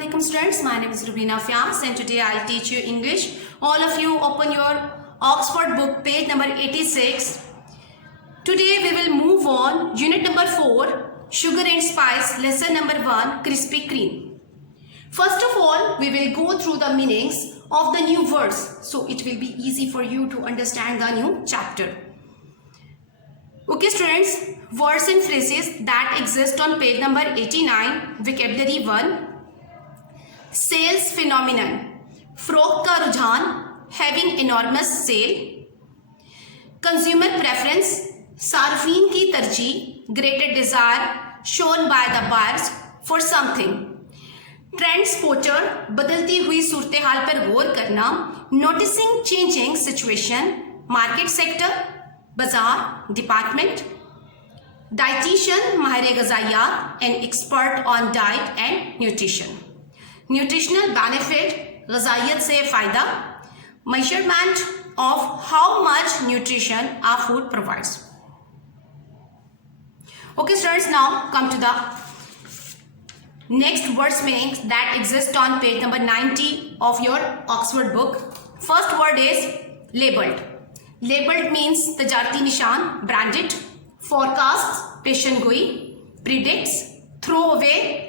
Assalamualaikum students, my name is Rubina Fias and today I'll teach you English. All of you open your Oxford book page number 86. Today we will move on unit number 4, sugar and spice, lesson number 1, Krispy Kreme. First of all, we will go through the meanings of the new words so it will be easy for you to understand the new chapter. Okay students, words and phrases that exist on page number 89, vocabulary 1. Sales phenomenon, फरोख्त का रुझान, having enormous sale. Consumer preference, सार्फिन की तरजीह, greater desire shown by the buyers for something. Trend spotter, बदलती हुई सूरत हाल पर गौर करना, noticing changing situation. Market sector, बाजार, department. Dietitian, माहिर ग़िज़ाइयात, an expert on diet and nutrition. Nutritional benefit, ग़िज़ाइयत से फ़ायदा. Measurement of how much nutrition a food provides. Okay students, now come to the next words meanings that exist on page number 90 of your Oxford book. First word is labeled. Labeled means तजारती निशान, branded. Forecasts, पेशन गोई. Predicts, throw away,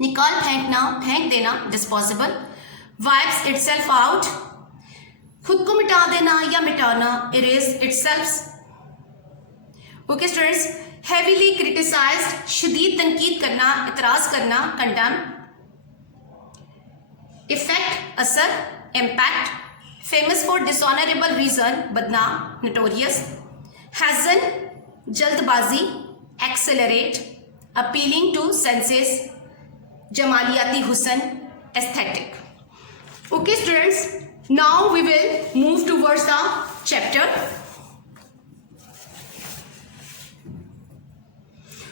निकाल फेंकना, फेंक देना, disposable. Wipes itself out, खुद को मिटा देना या मिटाना, erase itself. Okay students, heavily criticised, शदीद तनकीद करना, इतराज करना, कंडेम. इफेक्ट, असर, impact. Famous for dishonourable reason, बदनाम, नोटोरियस. हैजन, जल्दबाजी, एक्सेलरेट. अपीलिंग टू सेंसेस, जमालियाती हुसन, aesthetic. Okay students, now we will move towards the chapter.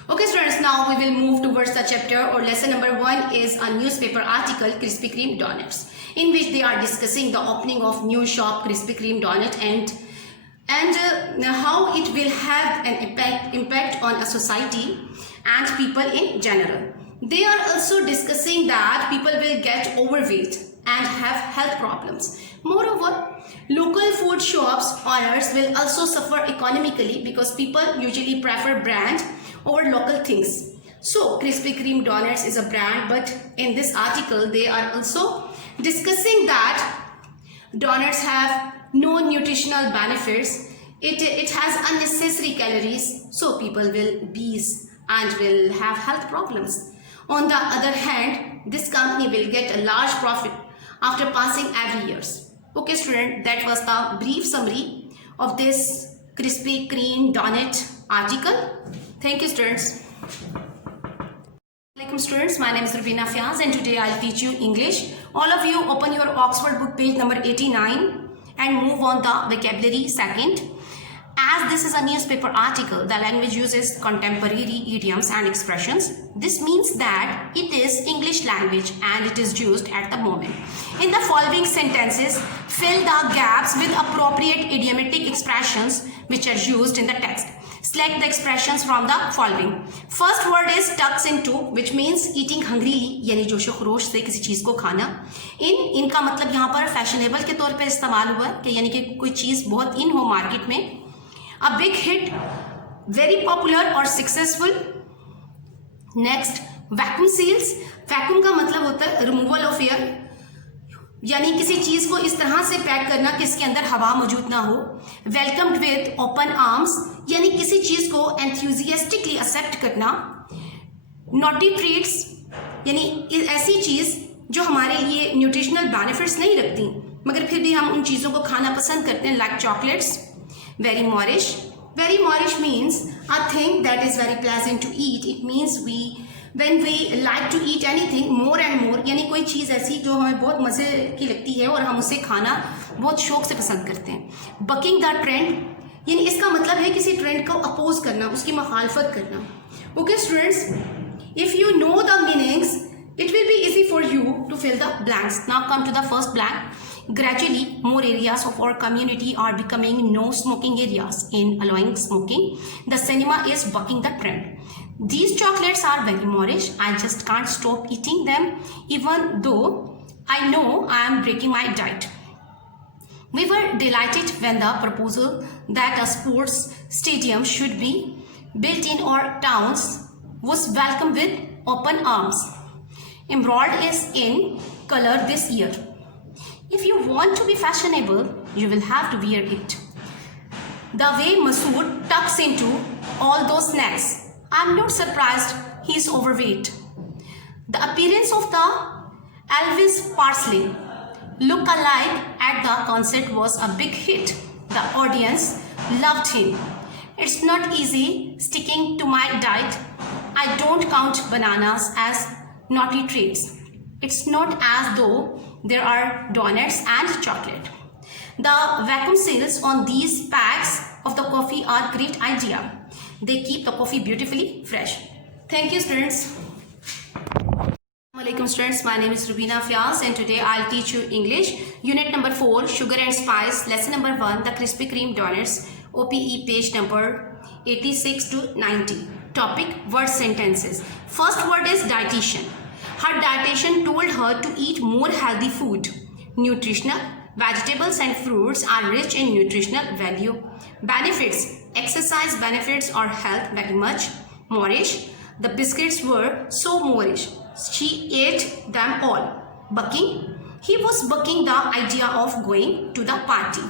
Okay students, now we will move towards the chapter or lesson number 1 is a newspaper article, Krispy Kreme Donuts, in which they are discussing the opening of new shop Krispy Kreme Donut and how it will have an impact on a society and people in general. They are also discussing that people will get overweight and have health problems. Moreover, local food shops owners will also suffer economically because people usually prefer brand over local things. So, Krispy Kreme Donuts is a brand, but in this article, they are also discussing that donuts have no nutritional benefits. It has unnecessary calories, so people will obese and will have health problems. On the other hand, this company will get a large profit after passing every years. Okay student, that was the brief summary of this Krispy Kreme Donut article. Thank you students. Assalamualaikum students, my name is Rubina Fias and today I'll teach you English. All of you open your Oxford book page number 89 and move on the vocabulary second. As this is a newspaper article, the language uses contemporary idioms and expressions. This means that it is English language and it is used at the moment. In the following sentences, fill the gaps with appropriate idiomatic expressions which are used in the text. Select the expressions from the following. First word is tucks into, which means eating hungrily, यानी जोशो खरोश से किसी चीज़ को खाना. इनका मतलब यहाँ पर fashionable के तौर पर इस्तेमाल हुआ है कि यानी कि कोई चीज़ बहुत इन हो मार्केट में. A big hit, very popular or successful. Next, vacuum seals. Vacuum का मतलब होता है removal of air, यानी किसी चीज़ को इस तरह से पैक करना कि इसके अंदर हवा मौजूद ना हो. Welcomed with open arms, यानी किसी चीज़ को enthusiastically accept करना. Naughty treats, यानी ऐसी चीज़ जो हमारे लिए न्यूट्रिशनल बेनिफिट्स नहीं रखती मगर फिर भी हम उन चीज़ों को खाना पसंद करते हैं, like chocolates. Very moreish. Very moreish means a thing that is very pleasant to eat. It means when we like to eat anything more and more, यानी कोई चीज़ ऐसी जो हमें बहुत मज़े की लगती है और हम उसे खाना बहुत शौक से पसंद करते हैं. Bucking the trend, यानी इसका मतलब है किसी ट्रेंड को अपोज करना, उसकी मुखालफत करना. Okay students, if you know the meanings, it will be easy for you to fill the blanks. Now come to the first blank. Gradually, more areas of our community are becoming no smoking areas in allowing smoking. The cinema is bucking the trend. These chocolates are very moreish. I just can't stop eating them even though I know I am breaking my diet. We were delighted when the proposal that a sports stadium should be built in our towns was welcomed with open arms. Emerald is in color this year. If you want to be fashionable, you will have to wear it. The way Masood tucks into all those snacks, I am not surprised he is overweight. The appearance of the Elvis Presley look-alike at the concert was a big hit. The audience loved him. It's not easy sticking to my diet. I don't count bananas as naughty treats. It's not as though there are donuts and chocolate. The vacuum seals on these packs of the coffee are a great idea. They keep the coffee beautifully fresh. Thank you, students. Assalamualaikum students, my name is Rubina Fiaz and today I'll teach you English. Unit number 4, Sugar and Spice. Lesson number 1, the Krispy Kreme Donuts. OPE page number 86 to 90. Topic, word sentences. First word is dietitian. Her dietitian told her to eat more healthy food. Nutritional. Vegetables and fruits are rich in nutritional value. Benefits. Exercise benefits or health very much. Moreish. The biscuits were so moreish. She ate them all. Bucking. He was bucking the idea of going to the party.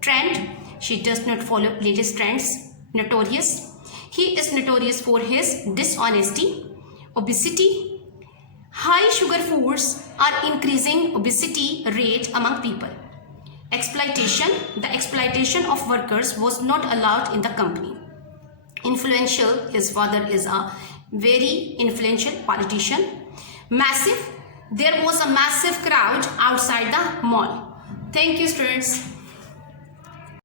Trend. She does not follow latest trends. Notorious. He is notorious for his dishonesty. Obesity. High sugar foods are increasing obesity rate among people. Exploitation. The exploitation of workers was not allowed in the company. Influential. His father is a very influential politician. Massive. There was a massive crowd outside the mall. Thank you, students.